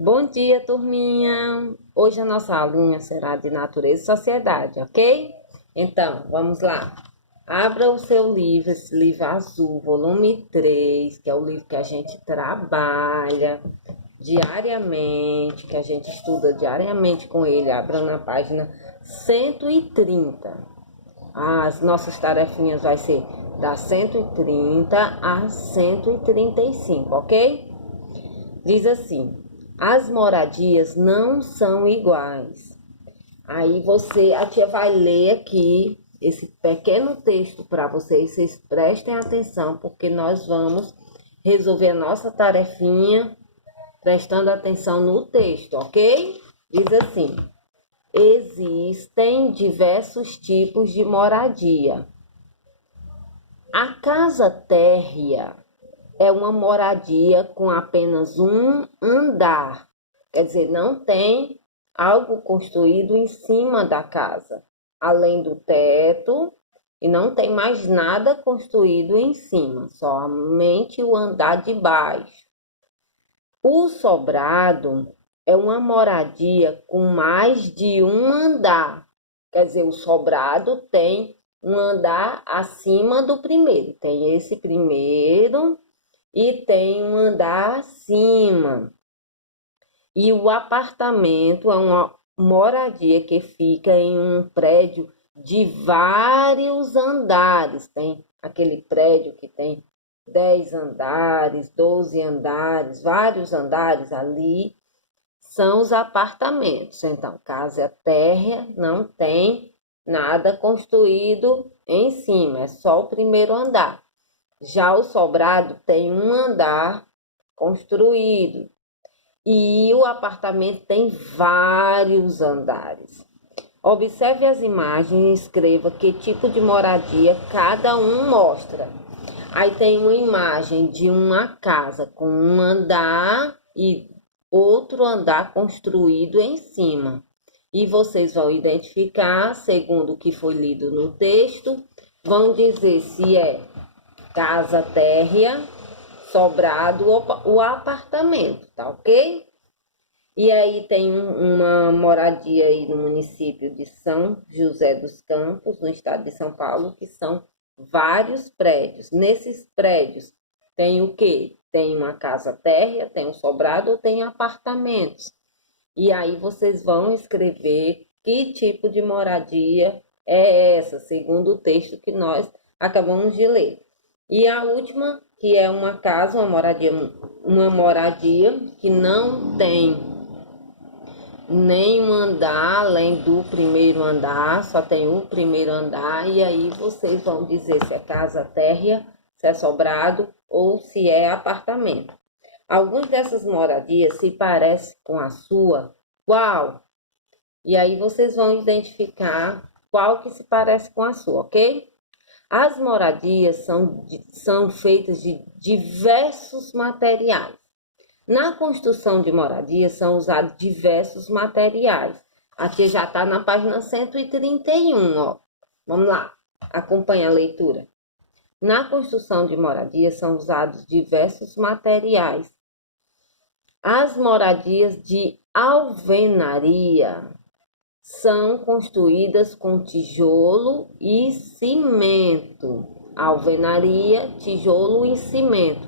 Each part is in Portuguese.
Bom dia, turminha! Hoje a nossa aula será de Natureza e Sociedade, ok? Então, vamos lá. Abra o seu livro, esse livro azul, volume 3, que é o livro que a gente trabalha diariamente, que a gente estuda diariamente com ele. Abra na página 130. As nossas tarefinhas vai ser da 130 a 135, ok? Diz assim: as moradias não são iguais. Aí a tia vai ler aqui esse pequeno texto para vocês prestem atenção, porque nós vamos resolver a nossa tarefinha prestando atenção no texto, ok? Diz assim: existem diversos tipos de moradia. A casa térrea é uma moradia com apenas um andar. Quer dizer, não tem algo construído em cima da casa, além do teto, e não tem mais nada construído em cima, somente o andar de baixo. O sobrado é uma moradia com mais de um andar. Quer dizer, o sobrado tem um andar acima do primeiro. Tem esse primeiro e tem um andar acima. E o apartamento é uma moradia que fica em um prédio de vários andares. Tem aquele prédio que tem 10 andares, 12 andares, vários andares ali são os apartamentos. Então, casa térrea não tem nada construído em cima, é só o primeiro andar. Já o sobrado tem um andar construído e o apartamento tem vários andares. Observe as imagens e escreva que tipo de moradia cada um mostra. Aí tem uma imagem de uma casa com um andar e outro andar construído em cima. E vocês vão identificar, segundo o que foi lido no texto, vão dizer se é casa térrea, sobrado ou o apartamento, tá ok? E aí tem uma moradia aí no município de São José dos Campos, no estado de São Paulo, que são vários prédios. Nesses prédios tem o quê? Tem uma casa térrea, tem um sobrado, tem apartamentos. E aí vocês vão escrever que tipo de moradia é essa, segundo o texto que nós acabamos de ler. E a última, que é uma casa, uma moradia que não tem nenhum andar além do primeiro andar, só tem o primeiro andar, e aí vocês vão dizer se é casa térrea, se é sobrado ou se é apartamento. Algumas dessas moradias se parecem com a sua, qual? E aí vocês vão identificar qual que se parece com a sua, ok? As moradias são feitas de diversos materiais. Na construção de moradias são usados diversos materiais. Aqui já está na página 131, ó. Vamos lá, acompanha a leitura. Na construção de moradias são usados diversos materiais. As moradias de alvenaria são construídas com tijolo e cimento. Alvenaria, tijolo e cimento.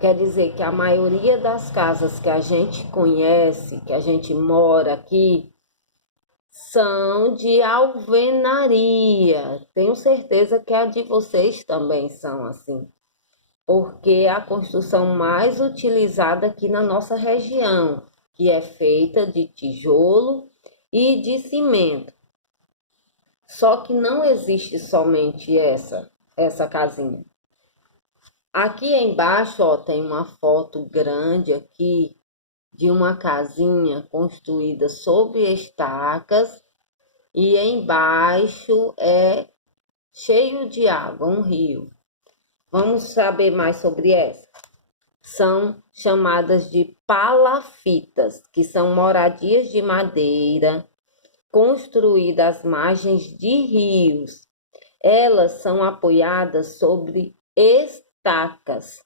Quer dizer que a maioria das casas que a gente conhece, que a gente mora aqui, são de alvenaria. Tenho certeza que a de vocês também são assim, porque é a construção mais utilizada aqui na nossa região, que é feita de tijolo e de cimento. Só que não existe somente essa casinha. Aqui embaixo, ó, tem uma foto grande aqui de uma casinha construída sob estacas e embaixo é cheio de água, um rio. Vamos saber mais sobre essa? São chamadas de palafitas, que são moradias de madeira construídas às margens de rios. Elas são apoiadas sobre estacas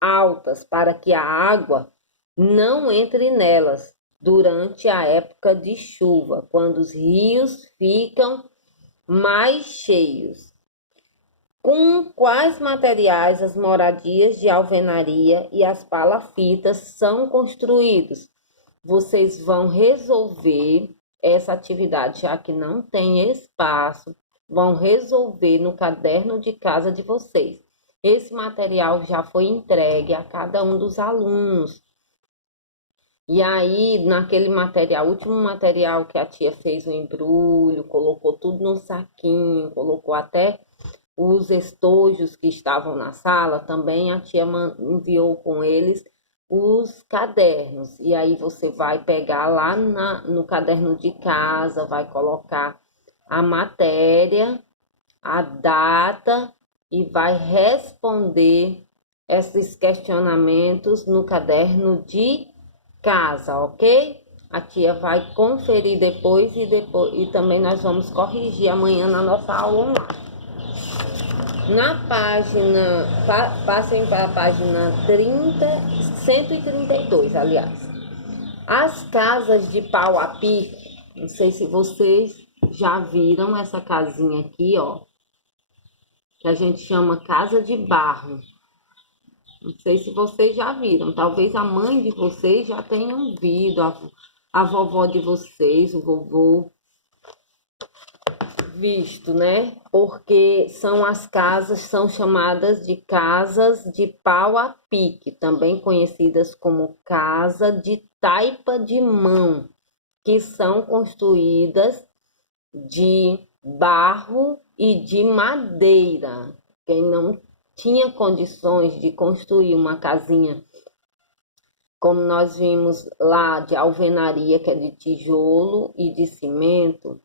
altas para que a água Não entre nelas durante a época de chuva, quando os rios ficam mais cheios. Com quais materiais as moradias de alvenaria e as palafitas são construídos? Vocês vão resolver essa atividade, já que não tem espaço, vão resolver no caderno de casa de vocês. Esse material já foi entregue a cada um dos alunos. E aí, naquele material, último material que a tia fez o embrulho, colocou tudo no saquinho, colocou até os estojos que estavam na sala, também a tia enviou com eles os cadernos. E aí você vai pegar lá no caderno de casa, vai colocar a matéria, a data e vai responder esses questionamentos no caderno de casa, ok? A tia vai conferir depois e também nós vamos corrigir amanhã na nossa aula online. Na página, passem para a página 132, aliás. As casas de pau a pique, não sei se vocês já viram essa casinha aqui, ó, que a gente chama casa de barro. Não sei se vocês já viram, talvez a mãe de vocês já tenham visto, a vovó de vocês, o vovô, visto, né? Porque são chamadas de casas de pau a pique, também conhecidas como casa de taipa de mão, que são construídas de barro e de madeira. Quem não tinha condições de construir uma casinha, como nós vimos lá, de alvenaria, que é de tijolo e de cimento,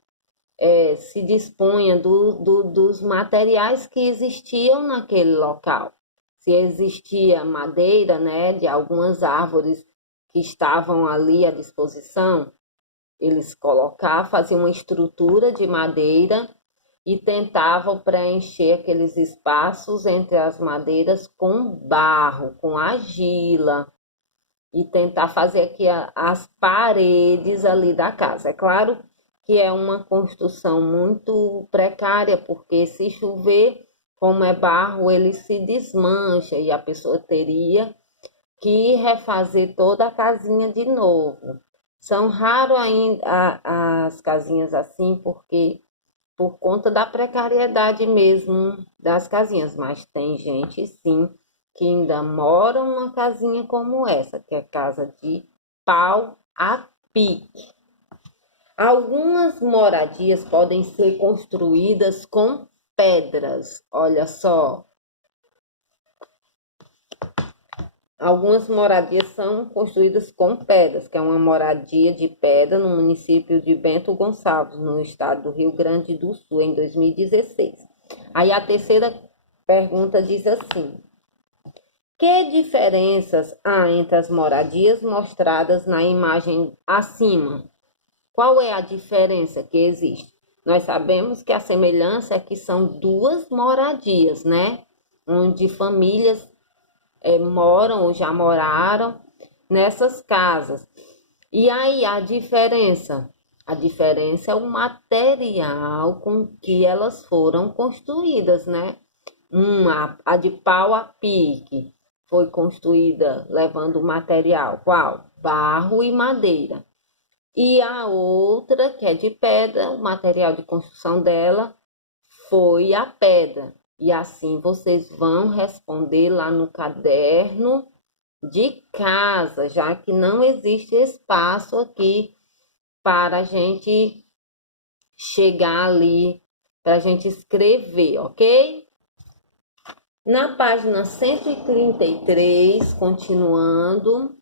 se dispunha dos materiais que existiam naquele local. Se existia madeira, né, de algumas árvores que estavam ali à disposição, eles faziam uma estrutura de madeira e tentavam preencher aqueles espaços entre as madeiras com barro, com argila, e tentar fazer aqui as paredes ali da casa. É claro que é uma construção muito precária, porque se chover, como é barro, ele se desmancha e a pessoa teria que refazer toda a casinha de novo. São raros ainda as casinhas assim, porque por conta da precariedade mesmo das casinhas, mas tem gente sim que ainda mora numa casinha como essa, que é casa de pau a pique. Algumas moradias podem ser construídas com pedras, olha só. Algumas moradias são construídas com pedras, que é uma moradia de pedra no município de Bento Gonçalves, no estado do Rio Grande do Sul, em 2016. Aí a terceira pergunta diz assim: que diferenças há entre as moradias mostradas na imagem acima? Qual é a diferença que existe? Nós sabemos que a semelhança é que são duas moradias, né? Onde famílias moram ou já moraram nessas casas. E aí a diferença? A diferença é o material com que elas foram construídas, né? A de pau a pique foi construída levando o material qual? Barro e madeira. E a outra, que é de pedra, o material de construção dela foi a pedra. E assim vocês vão responder lá no caderno de casa, já que não existe espaço aqui para a gente chegar ali, para a gente escrever, ok? Na página 133, continuando,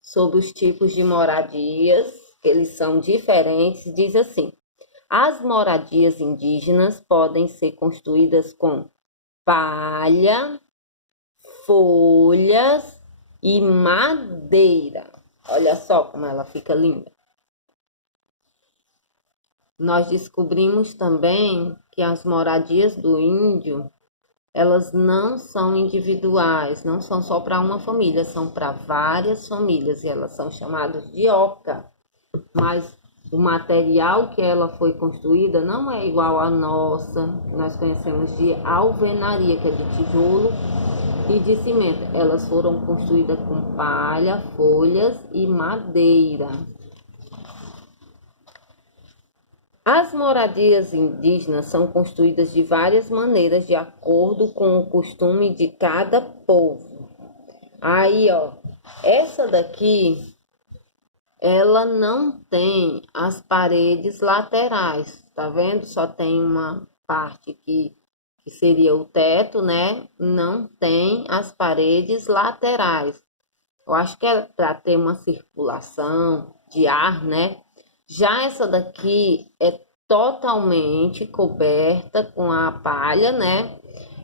sobre os tipos de moradias, eles são diferentes, diz assim: as moradias indígenas podem ser construídas com palha, folhas e madeira. Olha só como ela fica linda. Nós descobrimos também que as moradias do índio elas não são individuais, não são só para uma família, são para várias famílias e elas são chamadas de oca. Mas o material que ela foi construída não é igual à nossa, nós conhecemos de alvenaria, que é de tijolo e de cimento. Elas foram construídas com palha, folhas e madeira. As moradias indígenas são construídas de várias maneiras, de acordo com o costume de cada povo. Aí, ó, essa daqui, ela não tem as paredes laterais, tá vendo? Só tem uma parte que seria o teto, né? Não tem as paredes laterais. Eu acho que é para ter uma circulação de ar, né? Já essa daqui é totalmente coberta com a palha, né?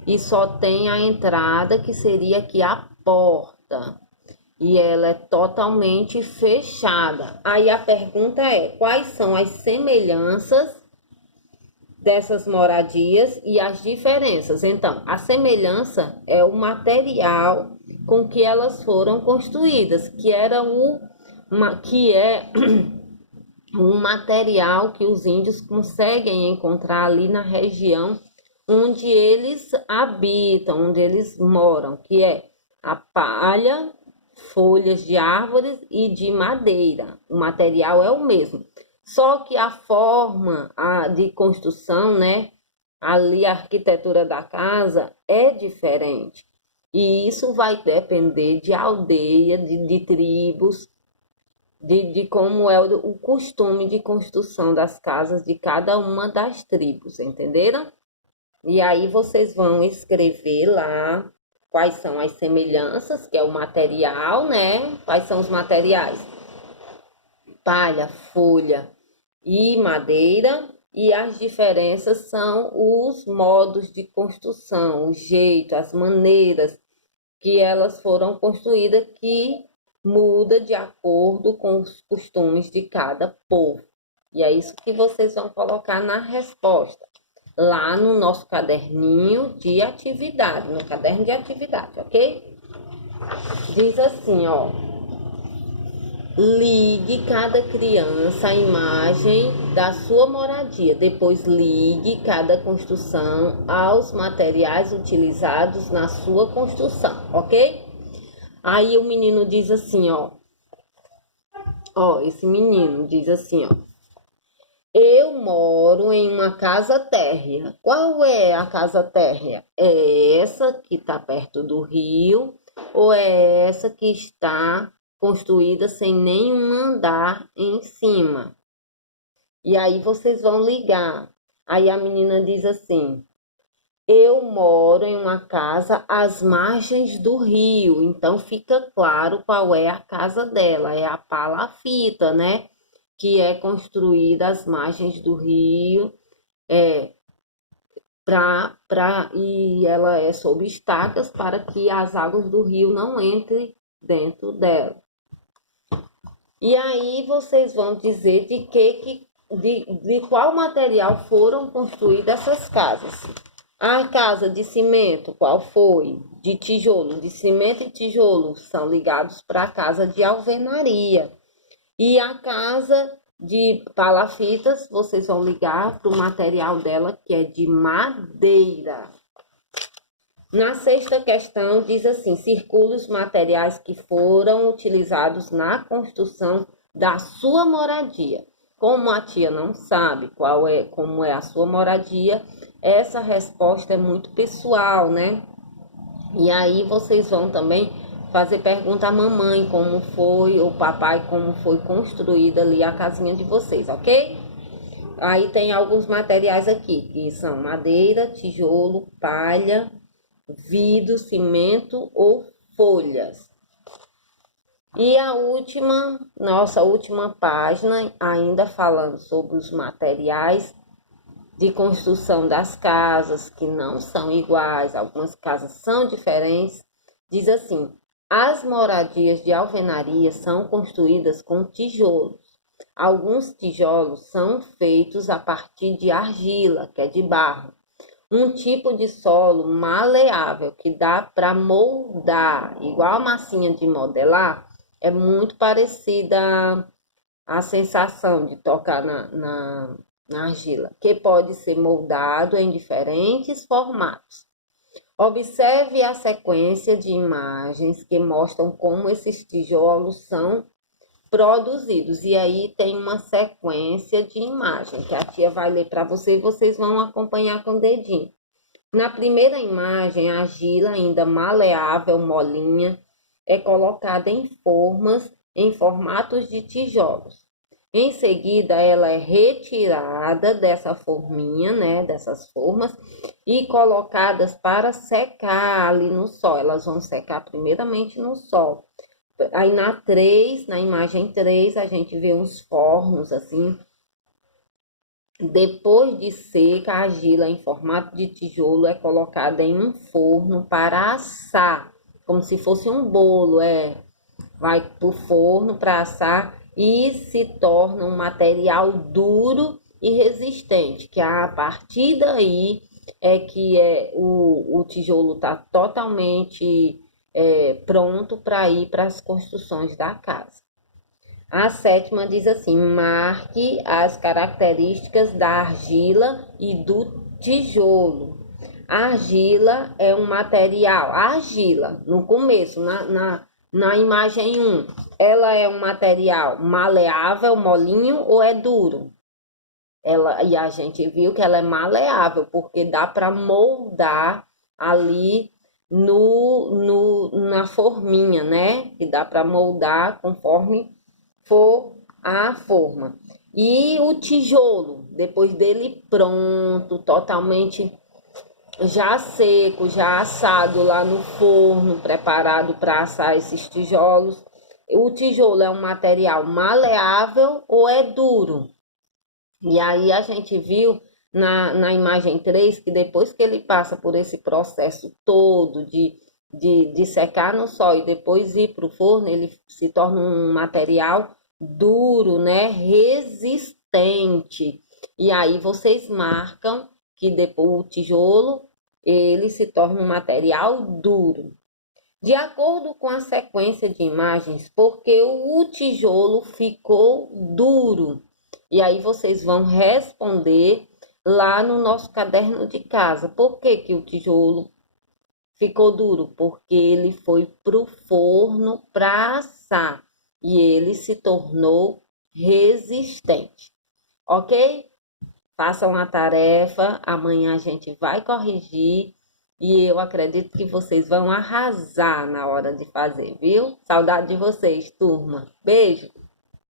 E só tem a entrada, que seria aqui a porta. E ela é totalmente fechada. Aí a pergunta é: quais são as semelhanças dessas moradias e as diferenças? Então, a semelhança é o material com que elas foram construídas, que era um material que os índios conseguem encontrar ali na região onde eles habitam, onde eles moram, que é a palha, folhas de árvores e de madeira. O material é o mesmo, só que a forma de construção, né, ali a arquitetura da casa é diferente. E isso vai depender de aldeia, de tribos, de como é o costume de construção das casas de cada uma das tribos, entenderam? E aí vocês vão escrever lá quais são as semelhanças, que é o material, né? Quais são os materiais? Palha, folha e madeira. E as diferenças são os modos de construção, o jeito, as maneiras que elas foram construídas, que muda de acordo com os costumes de cada povo. E é isso que vocês vão colocar na resposta, lá no nosso caderninho de atividade, no caderno de atividade, ok? Diz assim, ó: ligue cada criança a imagem da sua moradia, depois ligue cada construção aos materiais utilizados na sua construção, ok? Aí o menino diz assim, ó, esse menino diz assim, ó: eu moro em uma casa térrea. Qual é a casa térrea? É essa que está perto do rio ou é essa que está construída sem nenhum andar em cima? E aí vocês vão ligar. Aí a menina diz assim: eu moro em uma casa às margens do rio. Então fica claro qual é a casa dela. É a palafita, né? Que é construída às margens do rio. E ela é sob estacas para que as águas do rio não entrem dentro dela. E aí vocês vão dizer de qual material foram construídas essas casas. A casa de cimento, qual foi? De tijolo. De cimento e tijolo são ligados para a casa de alvenaria. E a casa de palafitas, vocês vão ligar para o material dela, que é de madeira. Na sexta questão, diz assim: circule os materiais que foram utilizados na construção da sua moradia. Como a tia não sabe como é a sua moradia, essa resposta é muito pessoal, né? E aí vocês vão também fazer pergunta à mamãe como foi, ou papai como foi construída ali a casinha de vocês, ok? Aí tem alguns materiais aqui, que são madeira, tijolo, palha, vidro, cimento ou folhas. E a nossa última página, ainda falando sobre os materiais de construção das casas, que não são iguais, algumas casas são diferentes, diz assim: as moradias de alvenaria são construídas com tijolos. Alguns tijolos são feitos a partir de argila, que é de barro. um tipo de solo maleável que dá para moldar, igual a massinha de modelar, é muito parecida a sensação de tocar na argila, que pode ser moldado em diferentes formatos. Observe a sequência de imagens que mostram como esses tijolos são produzidos. E aí tem uma sequência de imagens que a tia vai ler para vocês e vocês vão acompanhar com o dedinho. Na primeira imagem, a argila, ainda maleável, molinha, é colocada em formas, em formatos de tijolos. Em seguida, ela é retirada dessa forminha, né, dessas formas, e colocadas para secar ali no sol. Elas vão secar primeiramente no sol. Aí na imagem 3, a gente vê uns fornos assim. Depois de seca, a argila em formato de tijolo é colocada em um forno para assar, como se fosse um bolo, vai para o forno para assar e se torna um material duro e resistente, que a partir daí o tijolo está totalmente pronto para ir para as construções da casa. A sétima diz assim: marque as características da argila e do tijolo. A argila é um material, a argila, no começo, na imagem 1, ela é um material maleável, molinho ou é duro? E a gente viu que ela é maleável, porque dá para moldar ali na forminha, né? Que dá para moldar conforme for a forma. E o tijolo, depois dele pronto, totalmente já seco, já assado lá no forno, preparado para assar esses tijolos. O tijolo é um material maleável ou é duro? E aí a gente viu na imagem 3 que depois que ele passa por esse processo todo de secar no sol e depois ir para o forno, ele se torna um material duro, né? Resistente. E aí vocês marcam que depois o tijolo ele se torna um material duro. De acordo com a sequência de imagens, porque o tijolo ficou duro. E aí vocês vão responder lá no nosso caderno de casa. Por que que o tijolo ficou duro? Porque ele foi pro forno para assar e ele se tornou resistente. Ok? Façam a tarefa, amanhã a gente vai corrigir e eu acredito que vocês vão arrasar na hora de fazer, viu? Saudade de vocês, turma. Beijo!